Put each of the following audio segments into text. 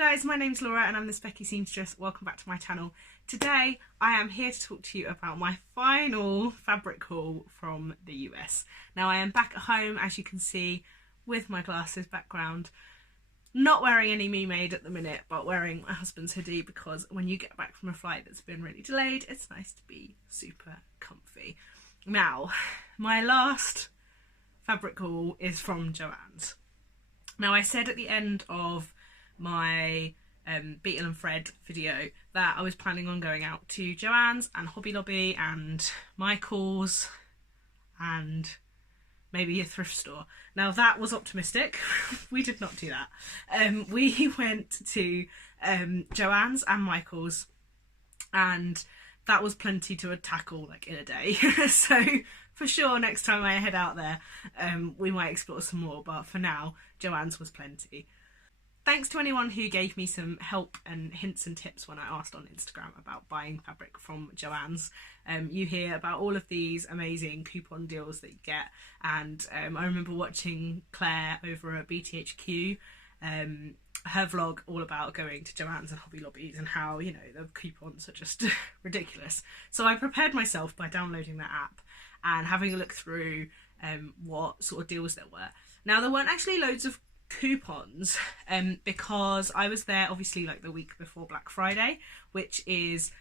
guys, my name's Laura and I'm the Specky Seamstress. Welcome back to my channel. Today I am here to talk to you about my final fabric haul from the US. Now I am back at home, as you can see, with my glasses background. Not wearing any Me Made at the minute, but wearing my husband's hoodie because when you get back from a flight that's been really delayed, it's nice to be super comfy. Now, my last fabric haul is from JoAnn's. Now I said at the end of my Beetle and Fred video that I was planning on going out to JoAnn's and Hobby Lobby and Michael's and maybe a thrift store. Now that was optimistic. We did not do that. We went to JoAnn's and Michael's, and that was plenty to tackle like in a day. So for sure next time I head out there we might explore some more, but for now JoAnn's was plenty. Thanks to anyone who gave me some help and hints and tips when I asked on Instagram about buying fabric from JoAnn's. You hear about all of these amazing coupon deals that you get, and I remember watching Claire over at BTHQ, her vlog all about going to JoAnn's and Hobby Lobbies and how, you know, the coupons are just ridiculous. So I prepared myself by downloading that app and having a look through what sort of deals there were. Now there weren't actually loads of coupons because I was there obviously like the week before Black Friday, which is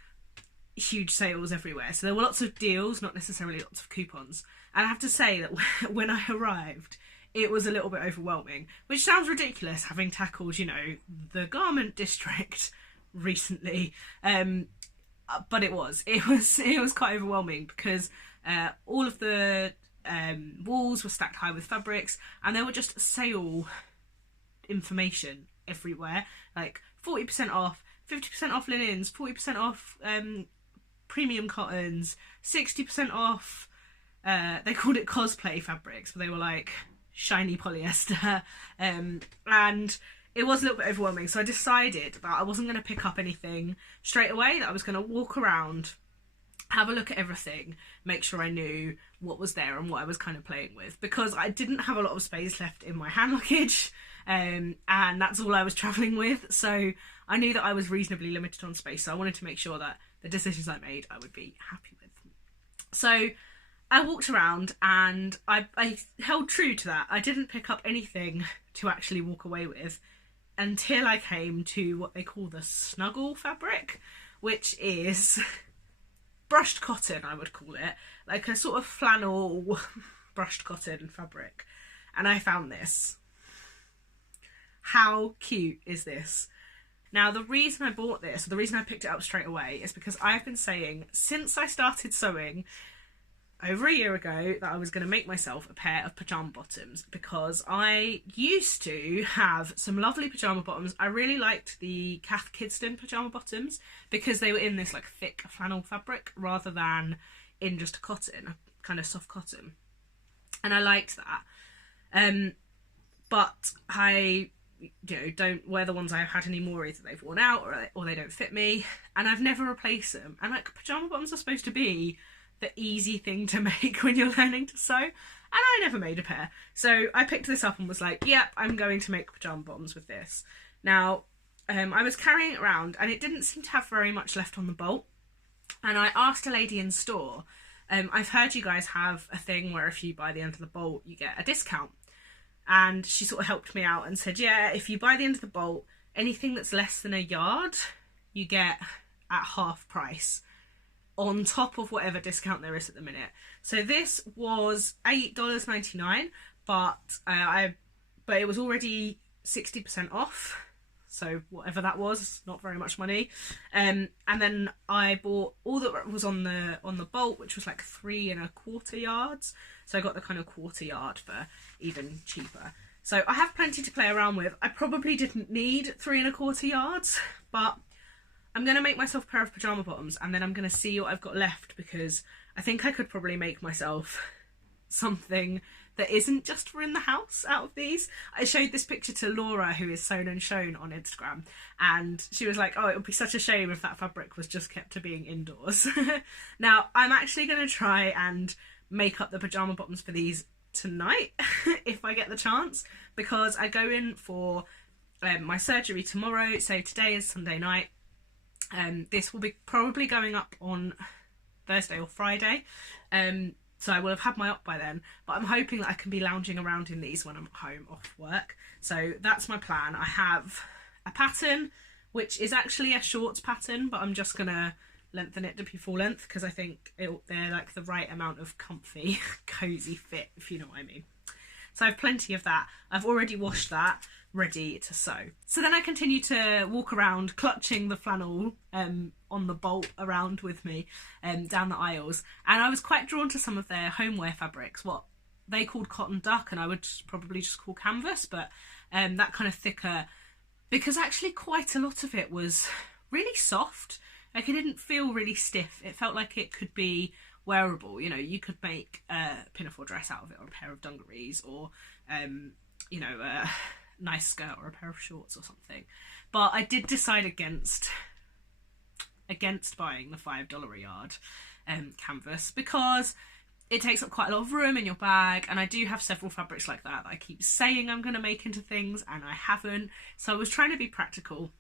huge sales everywhere, so there were lots of deals, not necessarily lots of coupons. And I have to say that when I arrived it was a little bit overwhelming, which sounds ridiculous having tackled, you know, the garment district recently, but it was quite overwhelming because all of the walls were stacked high with fabrics and there were just sale information everywhere, like 40% off, 50% off linens, 40% off premium cottons, 60% off, they called it cosplay fabrics, but they were like shiny polyester, and it was a little bit overwhelming. So I decided that I wasn't going to pick up anything straight away, that I was going to walk around, have a look at everything, make sure I knew what was there and what I was kind of playing with, because I didn't have a lot of space left in my hand luggage, and that's all I was travelling with, so I knew that I was reasonably limited on space, so I wanted to make sure that the decisions I made I would be happy with. So I walked around and I held true to that. I didn't pick up anything to actually walk away with until I came to what they call the Snuggle fabric, which is brushed cotton, I would call it, like a sort of flannel brushed cotton fabric. And I found this. How cute is this? Now the reason I bought this, or the reason I picked it up straight away, is because I've been saying since I started sewing over a year ago that I was going to make myself a pair of pyjama bottoms, because I used to have some lovely pyjama bottoms. I really liked the Cath Kidston pyjama bottoms because they were in this like thick flannel fabric rather than in just a cotton, a kind of soft cotton, and I liked that. But I, you know, don't wear the ones I've had anymore. Either they've worn out or they don't fit me, and I've never replaced them. And like, pyjama bottoms are supposed to be the easy thing to make when you're learning to sew, and I never made a pair. So I picked this up and was like, yep, I'm going to make pyjama bottoms with this. Now I was carrying it around and it didn't seem to have very much left on the bolt, and I asked a lady in store, I've heard you guys have a thing where if you buy the end of the bolt you get a discount, and she sort of helped me out and said, yeah, if you buy the end of the bolt, anything that's less than a yard you get at half price on top of whatever discount there is at the minute. So this was $8.99, but it was already 60% off, so whatever that was, not very much money. And then I bought all that was on the bolt, which was like 3 1/4 yards. So I got the kind of quarter yard for even cheaper. So I have plenty to play around with. I probably didn't need 3 1/4 yards, but I'm going to make myself a pair of pyjama bottoms and then I'm going to see what I've got left, because I think I could probably make myself something that isn't just for in the house out of these. I showed this picture to Laura, who is Sewn and Shown on Instagram, and she was like, oh, it would be such a shame if that fabric was just kept to being indoors. Now I'm actually going to try and make up the pyjama bottoms for these tonight if I get the chance, because I go in for my surgery tomorrow, so today is Sunday night. This will be probably going up on Thursday or Friday, so I will have had my op by then, but I'm hoping that I can be lounging around in these when I'm home off work. So that's my plan. I have a pattern which is actually a shorts pattern, but I'm just gonna lengthen it to be full length because I think they're like the right amount of comfy cozy fit, if you know what I mean. So I have plenty of that. I've already washed that, ready to sew. So then I continue to walk around clutching the flannel on the bolt around with me down the aisles, and I was quite drawn to some of their homeware fabrics, what they called cotton duck and I would probably just call canvas, but that kind of thicker, because actually quite a lot of it was really soft. Like, it didn't feel really stiff. It felt like it could be wearable. You know, you could make a pinafore dress out of it, or a pair of dungarees, or you know, a nice skirt or a pair of shorts or something. But I did decide against buying the $5 a yard canvas because it takes up quite a lot of room in your bag, and I do have several fabrics like that I keep saying I'm going to make into things and I haven't. So I was trying to be practical.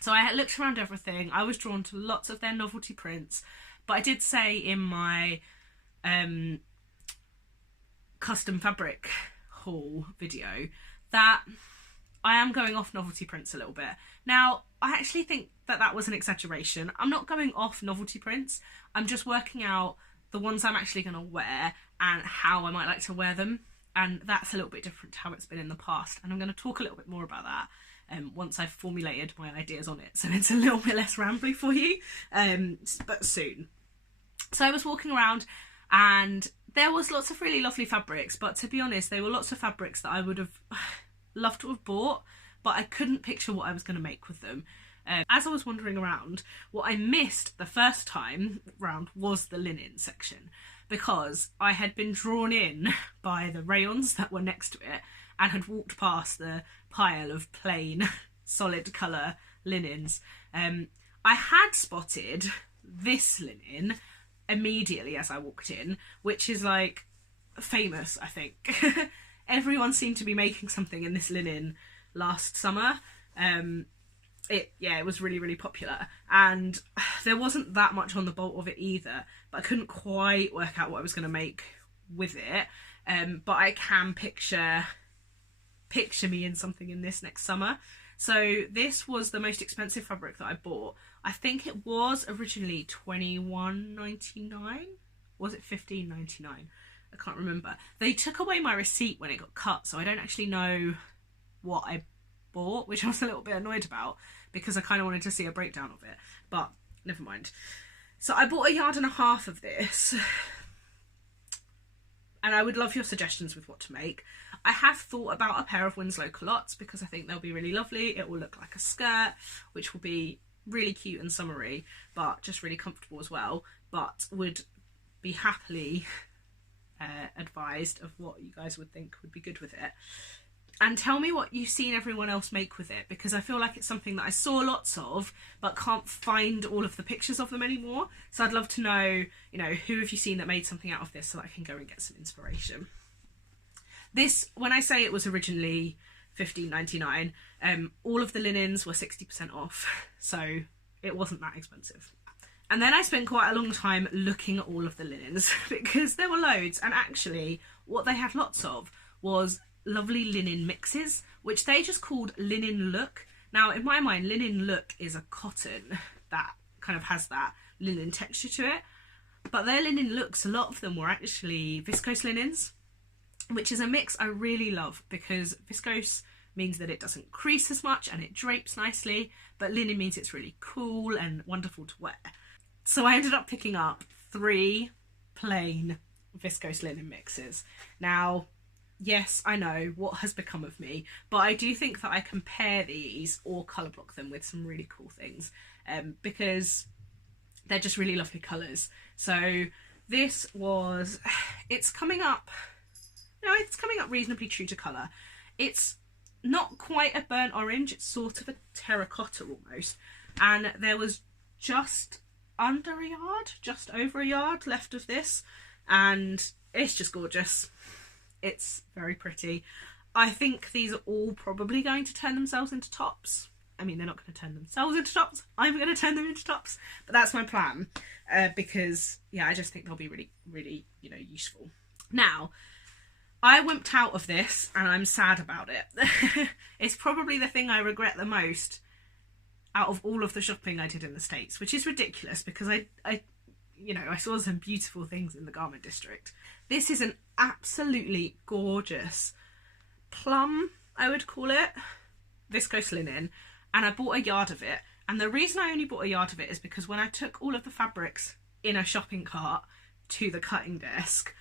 So I looked around everything. I was drawn to lots of their novelty prints, but I did say in my custom fabric haul video that I am going off novelty prints a little bit. Now, I actually think that that was an exaggeration. I'm not going off novelty prints. I'm just working out the ones I'm actually going to wear and how I might like to wear them. And that's a little bit different to how it's been in the past. And I'm going to talk a little bit more about that once I've formulated my ideas on it. So it's a little bit less rambly for you, but soon. So I was walking around and there was lots of really lovely fabrics, but to be honest, there were lots of fabrics that I would have loved to have bought, but I couldn't picture what I was going to make with them. As I was wandering around, what I missed the first time round was the linen section, because I had been drawn in by the rayons that were next to it and had walked past the pile of plain solid colour linens. I had spotted this linen immediately as I walked in, which is like famous, I think. Everyone seemed to be making something in this linen last summer. It was really, really popular, and there wasn't that much on the bolt of it either, but I couldn't quite work out what I was going to make with it. But I can picture me in something in this next summer. So this was the most expensive fabric that I bought. I think it was originally $21.99. Was it $15.99? I can't remember. They took away my receipt when it got cut, so I don't actually know what I bought, which I was a little bit annoyed about because I kind of wanted to see a breakdown of it, but never mind. So I bought 1.5 yards of this, and I would love your suggestions with what to make. I have thought about a pair of Winslow culottes because I think they'll be really lovely. It will look like a skirt, which will be really cute and summery, but just really comfortable as well, but would be happily advised of what you guys would think would be good with it. And tell me what you've seen everyone else make with it, because I feel like it's something that I saw lots of but can't find all of the pictures of them anymore. So I'd love to know, you know, who have you seen that made something out of this so that I can go and get some inspiration. This, when I say it was originally $15.99, all of the linens were 60% off, so it wasn't that expensive. And then I spent quite a long time looking at all of the linens because there were loads, and actually what they had lots of was lovely linen mixes, which they just called linen look. Now, in my mind, linen look is a cotton that kind of has that linen texture to it, but their linen looks, a lot of them were actually viscose linens, which is a mix I really love because viscose means that it doesn't crease as much and it drapes nicely, but linen means it's really cool and wonderful to wear. So I ended up picking up 3 plain viscose linen mixes. Now, yes, I know what has become of me, but I do think that I can pair these or colour block them with some really cool things because they're just really lovely colours. So this was, it's coming up reasonably true to colour. It's not quite a burnt orange, it's sort of a terracotta almost, and there was just under 1 yard, just over 1 yard left of this, and it's just gorgeous. It's very pretty. I think these are all probably going to turn themselves into tops. I mean, they're not going to turn themselves into tops. I'm going to turn them into tops. But that's my plan. Because, yeah, I just think they'll be really, really, you know, useful. Now, I wimped out of this and I'm sad about it. It's probably the thing I regret the most out of all of the shopping I did in the States, which is ridiculous because I you know, I saw some beautiful things in the garment district. This is an absolutely gorgeous plum, I would call it, viscose linen, and I bought a yard of it. And the reason I only bought a yard of it is because when I took all of the fabrics in a shopping cart to the cutting desk,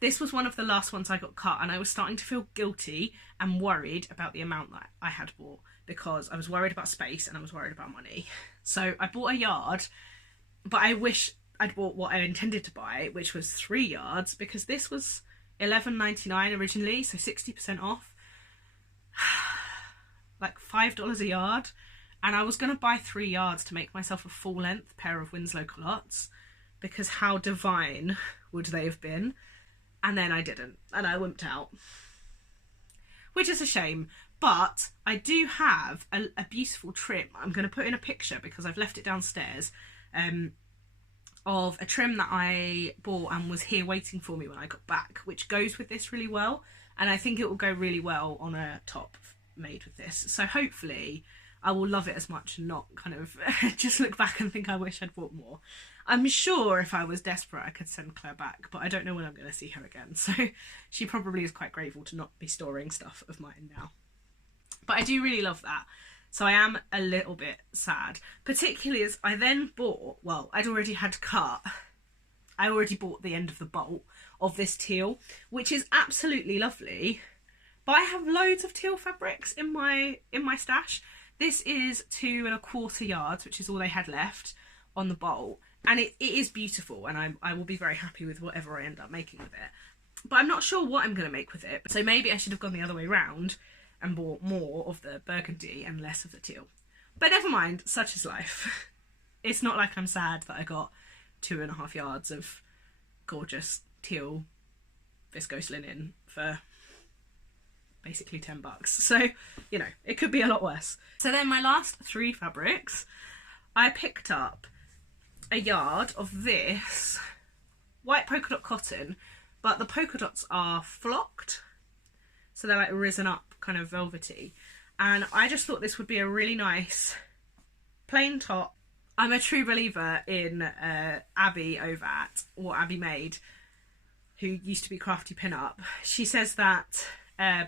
this was one of the last ones I got cut, and I was starting to feel guilty and worried about the amount that I had bought because I was worried about space and I was worried about money. So I bought a yard, but I wish I'd bought what I intended to buy, which was 3 yards, because this was $11.99 originally, so 60% off. Like $5 a yard, and I was going to buy 3 yards to make myself a full length pair of Winslow culottes, because how divine would they have been? And then I didn't, and I wimped out, which is a shame. But I do have a beautiful trim. I'm going to put in a picture because I've left it downstairs, of a trim that I bought and was here waiting for me when I got back, which goes with this really well, and I think it will go really well on a top made with this. So hopefully I will love it as much and not kind of just look back and think I wish I'd bought more. I'm sure if I was desperate I could send Claire back, but I don't know when I'm going to see her again, so she probably is quite grateful to not be storing stuff of mine now. But I do really love that, so I am a little bit sad, particularly as I then bought, well, I'd already had cut, I already bought the end of the bolt of this teal, which is absolutely lovely. But I have loads of teal fabrics in my stash. This is 2 1/4 yards, which is all they had left on the bolt. And it is beautiful, and I will be very happy with whatever I end up making with it. But I'm not sure what I'm going to make with it. So maybe I should have gone the other way round and bought more of the burgundy and less of the teal. But never mind, such is life. It's not like I'm sad that I got 2 1/2 yards of gorgeous teal viscose linen for basically $10. So, you know, it could be a lot worse. So then my last 3 fabrics, I picked up a yard of this white polka dot cotton, but the polka dots are flocked, so they're like risen up, kind of velvety. And I just thought this would be a really nice plain top. I'm a true believer in Abby over at What Abby Made, who used to be Crafty Pinup. She says that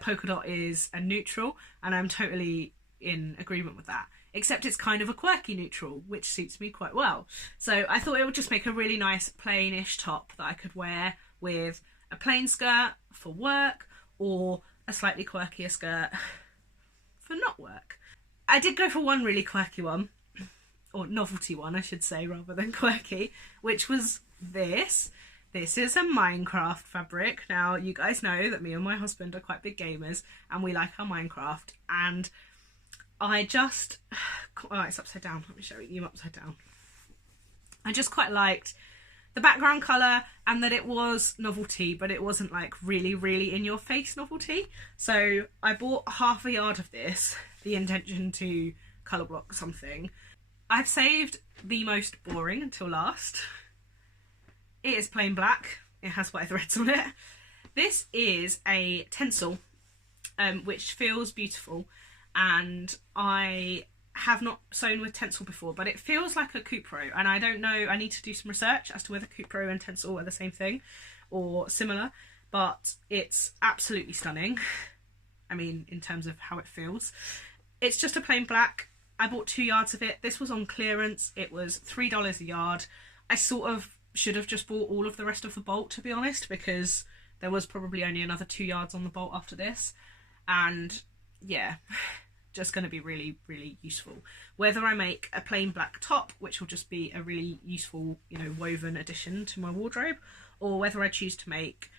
polka dot is a neutral, and I'm totally in agreement with that, except it's kind of a quirky neutral, which suits me quite well. So I thought it would just make a really nice plainish top that I could wear with a plain skirt for work, or a slightly quirkier skirt for not work. I did go for one really quirky one, or novelty one I should say, rather than quirky, which was this. This is a Minecraft fabric. Now, you guys know that me and my husband are quite big gamers and we like our Minecraft, and I just... Oh, it's upside down. Let me show you upside down. I just quite liked the background colour and that it was novelty, but it wasn't like really, really in your face novelty. So I bought half a yard of this, the intention to colour block something. I've saved the most boring until last. It is plain black. It has white threads on it. This is a tencel, which feels beautiful, and I have not sewn with tencel before, but it feels like a Cupro, and I don't know, I need to do some research as to whether Cupro and tencel are the same thing or similar, but it's absolutely stunning. I mean, in terms of how it feels. It's just a plain black. I bought 2 yards of it. This was on clearance. It was $3 a yard. I sort of should have just bought all of the rest of the bolt, to be honest, because there was probably only another 2 yards on the bolt after this, and yeah, just going to be really, really useful. Whether I make a plain black top, which will just be a really useful, you know, woven addition to my wardrobe, or whether I choose to make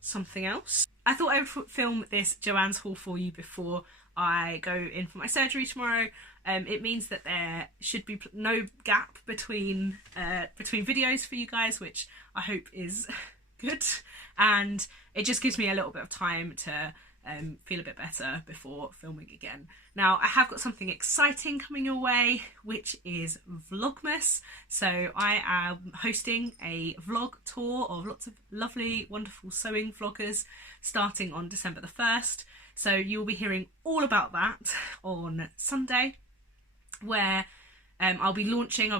something else. I thought I would film this JoAnn's haul for you before I go in for my surgery tomorrow. It means that there should be no gap between videos for you guys, which I hope is good, and it just gives me a little bit of time to feel a bit better before filming again. Now, I have got something exciting coming your way, which is Vlogmas. So I am hosting a vlog tour of lots of lovely, wonderful sewing vloggers starting on December the 1st. So you'll be hearing all about that on Sunday, where I'll be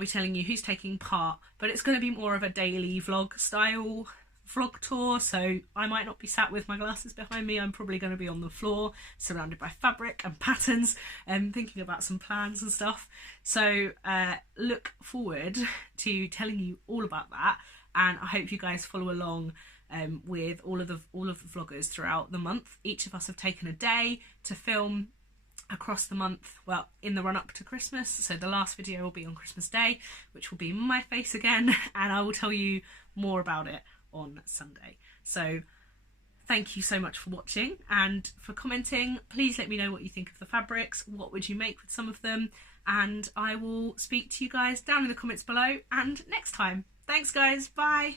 telling you who's taking part, but it's going to be more of a daily vlog style vlog tour, so I might not be sat with my glasses behind me. I'm probably going to be on the floor surrounded by fabric and patterns and thinking about some plans and stuff. So look forward to telling you all about that, and I hope you guys follow along with all of the vloggers throughout the month. Each of us have taken a day to film across the month, well, in the run up to Christmas. So the last video will be on Christmas Day, which will be my face again, and I will tell you more about it on Sunday. So thank you so much for watching and for commenting. Please let me know what you think of the fabrics. What would you make with some of them? And I will speak to you guys down in the comments below and next time. Thanks guys, bye.